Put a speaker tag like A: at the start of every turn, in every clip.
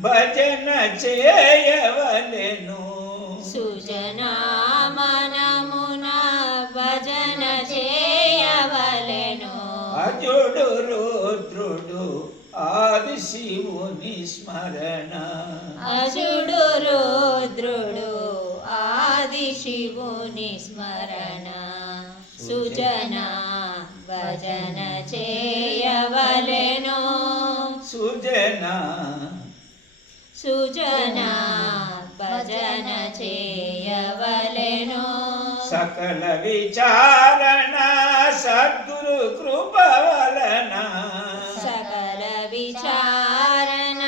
A: భజన చేయవలెను.
B: సుజనా మనమున భజన చేయవలెను.
A: అజుడు రుద్రుడు ఆది శివుని స్మరణ.
B: అజుడు రుద్రుడు ఆది శివుని స్మరణ. సుజన భజన చేయవలెను.
A: సుజన
B: సుజన భజన చేయవలెను.
A: సకల విచారణ సద్గురు కృప వలన
B: సకల విచారణ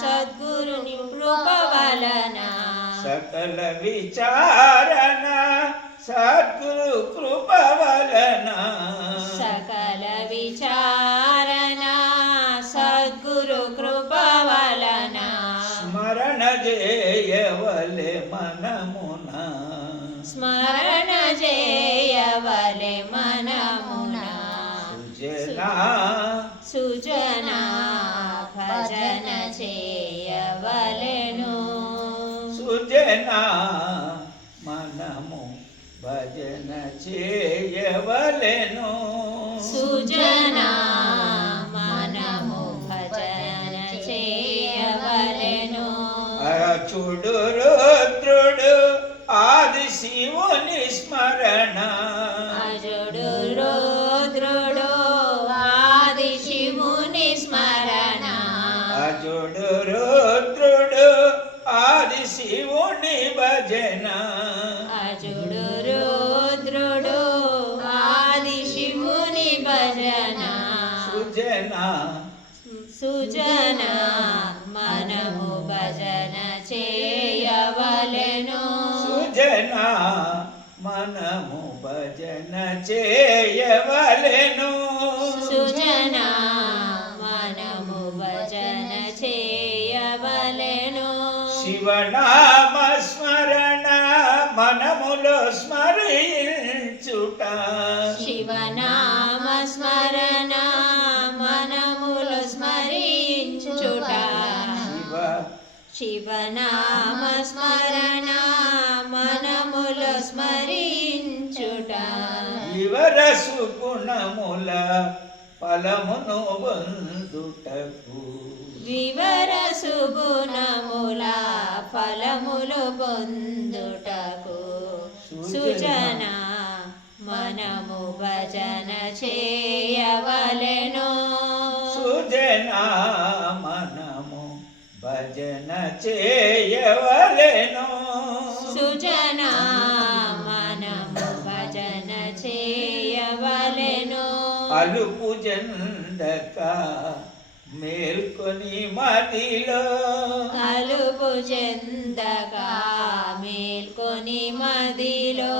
B: సద్గురుని కృప వలన
A: సకల విచారణ సద్గురు కృప వలన
B: సకల విచారణ
A: స్మరణ చేయవలె మనమున. సుజన.
B: భజన చేయవలెను
A: సుజన మనము భజన చేయవలెను
B: సుజన మనము భజన చేయవలెను
A: ఆది శివుని స్మరణ.
B: అజుడు రుద్రుడు ఆది శివుని స్మరణ.
A: అజుడు రుద్రుడు ఆది శివుని భజన.
B: అజుడు రుద్రుడు ఆది శివుని భజన.
A: సుజన.
B: సుజన మనము భజన చేయవలెను
A: సుజన మనము భజన చేయవలెను.
B: సుజన మనము భజన చేయవలెను.
A: శివనామ స్మరణ మనములో స్మరించుట.
B: శివనామ స్మరణ మనములు స్మరించుట.
A: శివ
B: శివనామ స్మరణ
A: వివరసు గుణముల ఫలమును పొందుటకు.
B: వివరసు గుణముల ఫలములు పొందుటకు. సుజన మనము భజన చేయవలెను.
A: సుజన మనము భజన చేయవలెను. అలుపు జందక మేల్కొని మదిలో
B: అలుపు చెందగా మేల్కొని మదిలో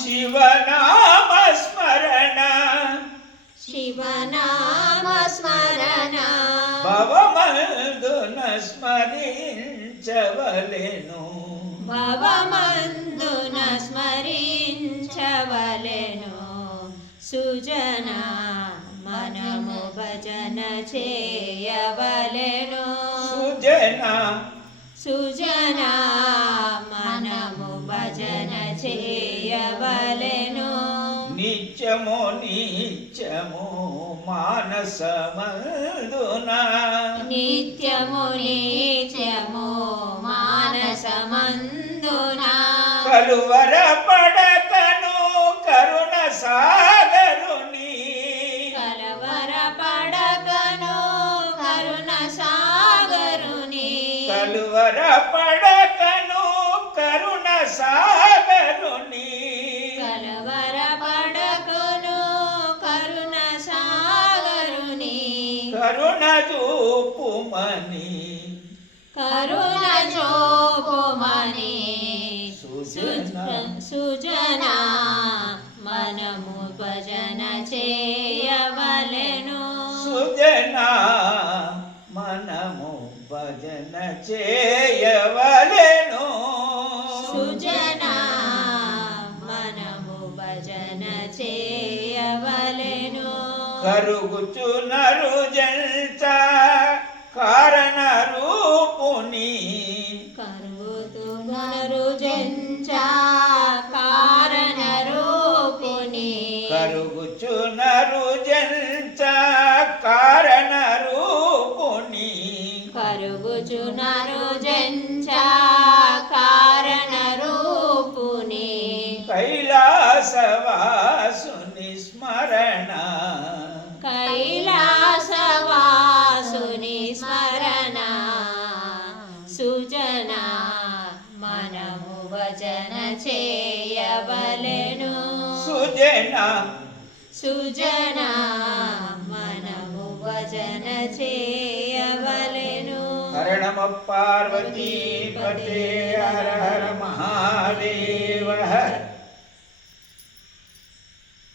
A: శివనామ స్మరణ
B: శివనామ స్మరణ
A: భవమందున స్మరించవలెను.
B: భవమందున స్మరించవలెను. సుజన భజన చేయవలెను.
A: సుజన.
B: సుజన మనము భజన చేయవలెను.
A: నిత్యము నిత్యము మానసమందున
B: నిత్యము నిత్యము మానసమందున.
A: కలువర పడకను కరుణ సాగరుని
B: కలువర
A: పడకను కరుణ సాగరుని
B: కలవర పడగను కరుణ సాగరుని
A: కరుణ చూపుమని
B: కరుణ చూపుమని
A: సుజన
B: మనము భజన చేయవలెను.
A: సుజన. చేయవలెను.
B: సుజన మనము భజన చేయవలెను.
A: కరుగుచునరు జల్చ కారణ రూపుని కరుగుతునరు జంచ కారణ రూపుని
B: కరుగుచునరు
C: ಕೈಲಾಸವಾಸುನಿ ಸ್ಮರಣ ಕೈಲಾಸವಾಸುನಿ ಸ್ಮರಣ
B: ಸುಜನ ಮನವು ಭಜನ ಚೇಯಬಲೆನು ಸುಜನ ಸುಜನ ಮನವು ಭಜನ ಚೇಯಬಲೆನು ಹರ ನಮ ಪಾರ್ವತಿ ಪದೇ ಹರ ಹರ ಮಹಾದೇವ ಹರ